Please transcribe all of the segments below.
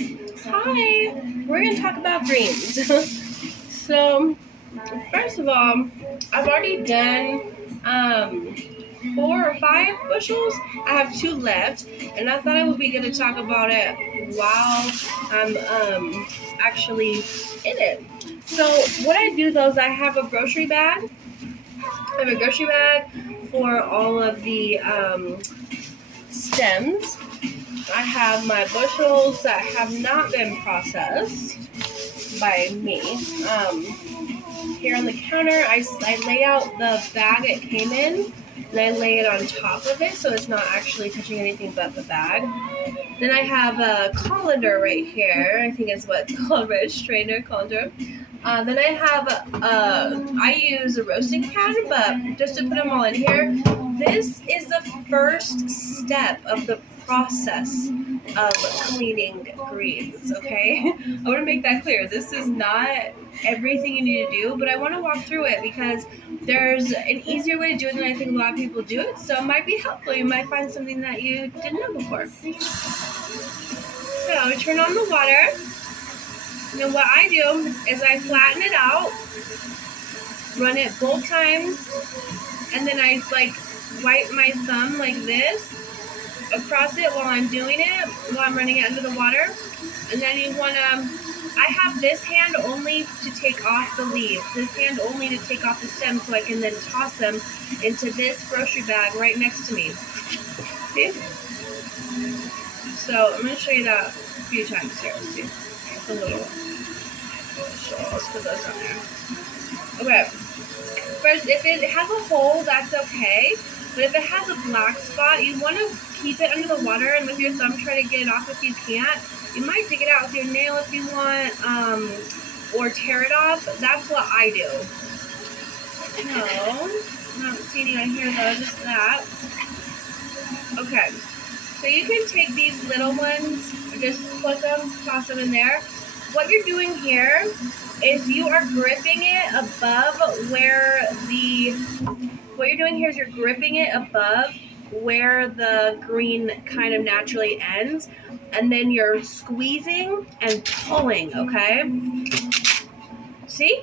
Hi, we're going to talk about greens. So, first of all, I've already done 4 or 5 bushels. I have 2 left, and I thought it would be good to talk about it while I'm actually in it. So, what I do though is I have a grocery bag. I have a grocery bag for all of the stems. I have my bushels that have not been processed by me. Here on the counter, I lay out the bag it came in, and I lay it on top of it so it's not actually touching anything but the bag. Then I have a colander right here. I think it's what it's called, red strainer colander. Then I have I use a roasting pan, but just to put them all in here, this is the first step of the process of cleaning greens, okay? I want to make that clear. This is not everything you need to do, but I want to walk through it because there's an easier way to do it than I think a lot of people do it, so it might be helpful. You might find something that you didn't know before. So turn on the water. And then what I do is I flatten it out, run it both times, and then I wipe my thumb like this across it while I'm doing it, while I'm running it under the water. And then you want to, I have this hand only to take off the leaves, this hand only to take off the stems so I can then toss them into this grocery bag right next to me. See? So I'm going to show you that a few times here. Let's see. It's a little. So let's put those on there. Okay. First, if it has a hole, that's okay. But if it has a black spot, you want to keep it under the water and with your thumb try to get it off if you can't. You might dig it out with your nail if you want, or tear it off. That's what I do. No, I'm not seeing on here though, just that. Okay. So you can take these little ones, just put them, toss them in there. What you're doing here is you are gripping it above where the green kind of naturally ends, and then you're squeezing and pulling, okay? See?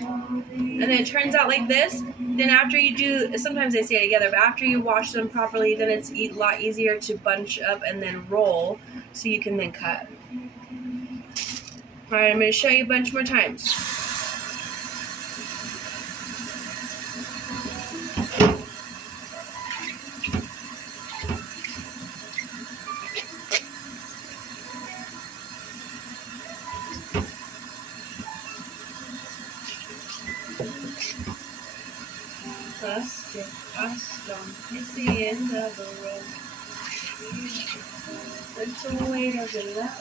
And then it turns out like this. Then after you do, sometimes they stay together, but after you wash them properly, then it's a lot easier to bunch up and then roll so you can then cut. Alright, I'm going to show you a bunch more times. It's the end of the road. It's the weight of the love.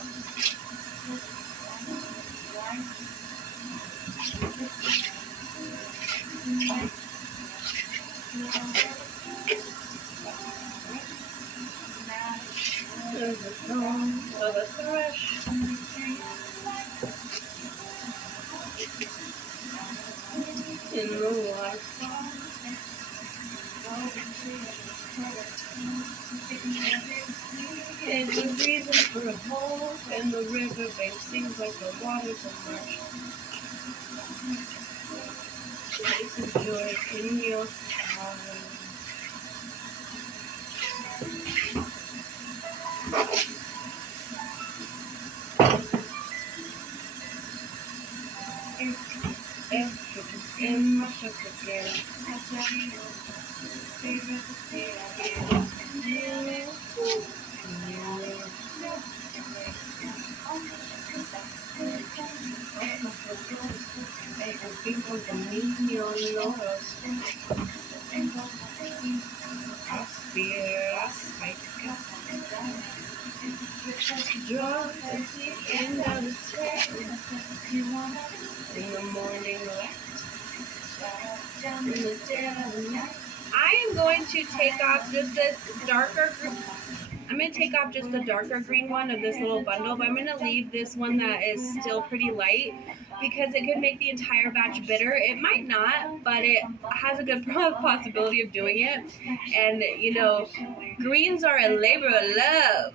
There's the song of a thrush. In the water. It's a reason for a hole in the river bank. Seems like the water's a marsh. Place of joy in your heart. In my shop again. In the morning light, in the dead of the night. I am going to take off just this darker green. I'm going to take off just the darker green one of this little bundle, but I'm going to leave this one that is still pretty light because it could make the entire batch bitter. It might not, but it has a good possibility of doing it. And, you know, greens are a labor of love.